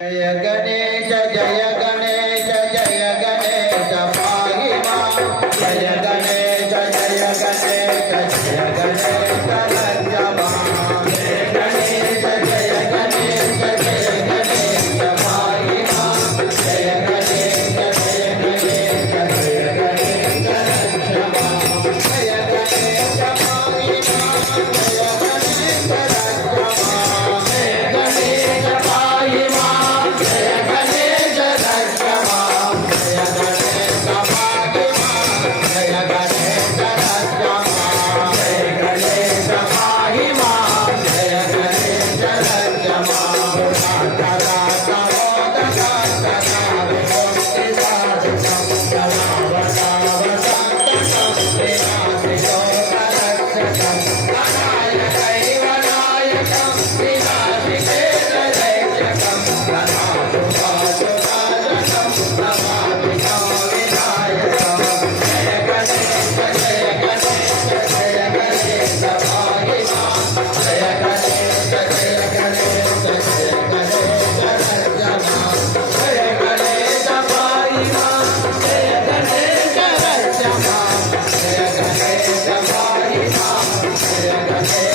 जय गणेश जय गणेश जय गणेश पाहि मां जय गणेश जय गणेश जय गणेश रक्ष मां जय गणेश जय गणेश जय गणेश पाहि मां जय गणेश जय गणेश जय गणेश रक्ष मां जय गणेश पाहि मां जय गणेश रक्ष मां जय गणेश पाहि मां जय गणेश रक्ष मां जय गणेश पाहि मां जय गणेश रक्ष मां जय गणेश पाहि मां जय गणेश रक्ष मां सदा सदा सदा विमुक्ति साधकं सदा वदा वसंतकं विनाशितो रक्षकं विनायकं विनाशिते दैत्यकं नमामि विनायकं जय गणेश जय गणेश जय गणेश पाहि मां जय गणेश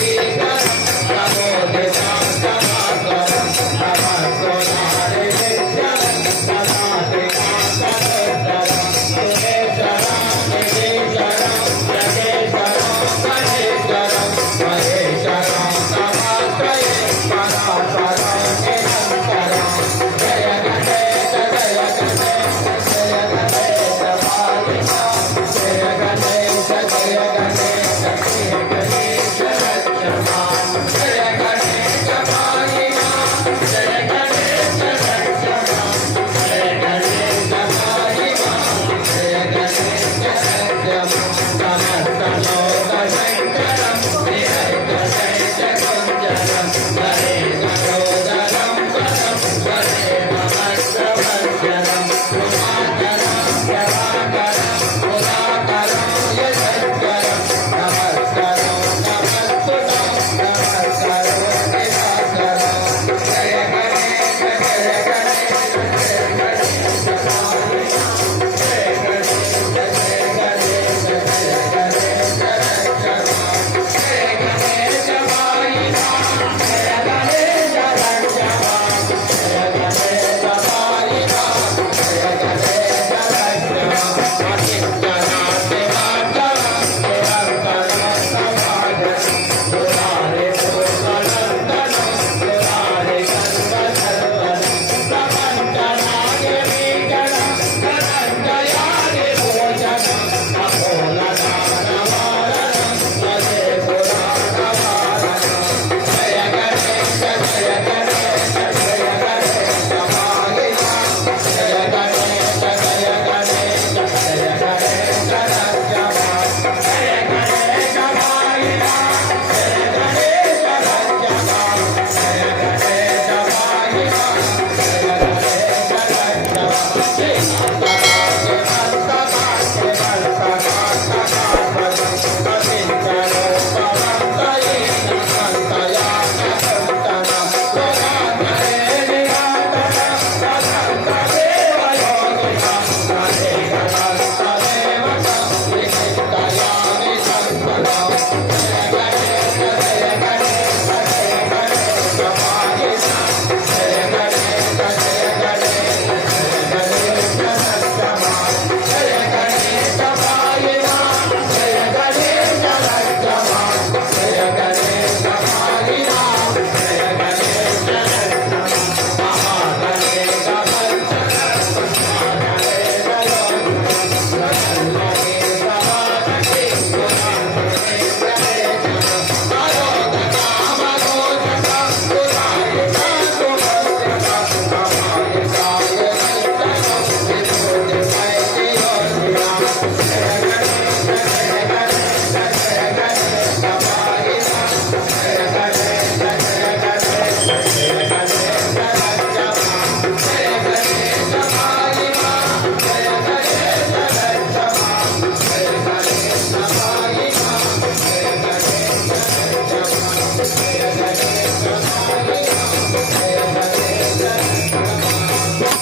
जय गणेश जय गणेश रक्ष मां जय गणेश पाहि मां जय गणेश रक्ष मां जय गणेश पाहि मां जय गणेश रक्ष मां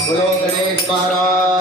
बोलो गणेश महाराज